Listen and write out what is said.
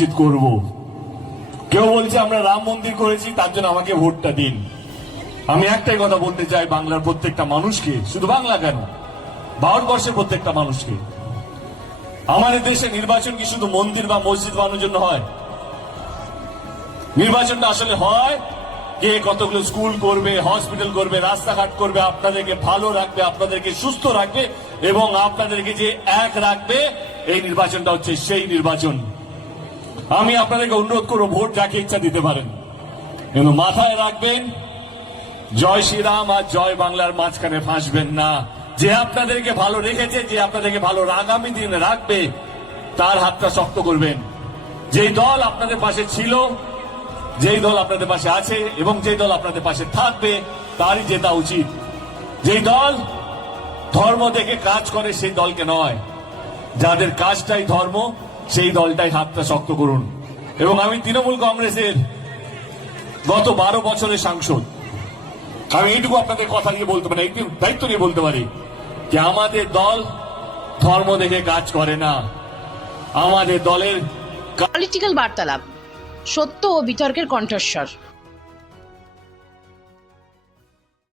মসজিদ করব। কেউ বলছে আমরা রাম মন্দির করেছি, তার জন্য আমাকে ভোটটা দিন। আমি একটাই কথা বলতে চাই বাংলার প্রত্যেকটা মানুষকে, শুধু বাংলা কেন, ভারতবর্ষের প্রত্যেকটা মানুষকে, আমাদের দেশে নির্বাচন কি শুধু মন্দির বা মসজিদ বানানোর জন্য হয়? নির্বাচনটা আসলে হয় কে কতগুলো স্কুল করবে, হসপিটাল করবে, রাস্তাঘাট করবে, আপনাদেরকে ভালো রাখবে, আপনাদেরকে সুস্থ রাখবে এবং আপনাদেরকে যে এক রাখবে, এই নির্বাচনটা হচ্ছে সেই নির্বাচন। আমি আপনাদেরকে অনুরোধ করবো ভোট যাকে ইচ্ছা দিতে পারেন, কিন্তু মাথায় রাখবেন জয় শ্রীরাম আর জয় বাংলার মাঝখানে ফাঁসবেন না। যে আপনাদেরকে ভালো রেখেছে, যে আপনাদেরকে ভালো আগামী দিনে রাখবে, তার হাতটা শক্ত করবেন। যেই দল আপনাদের পাশে ছিল, যেই দল আপনাদের পাশে আছে এবং যেই দল আপনাদের পাশে থাকবে, তারই জেতা উচিত। যেই দল ধর্ম দেখে কাজ করে সেই দলকে নয়, যাদের কাজটাই ধর্ম সেই দলটাই হাতটা শক্ত করুন। এবং আমি তৃণমূল কংগ্রেসের গত 12 বছরের সাংসদ, আমি এইটুকু আপনাদের কথা নিয়ে বলতে পারি, একটু দায়িত্ব নিয়ে বলতে পারি যে আমাদের দল ধর্ম দেখে কাজ করে না। আমাদের দলের পলিটিক্যাল বার্তালাপ, সত্য ও বিতর্কের কণ্ঠস্বর।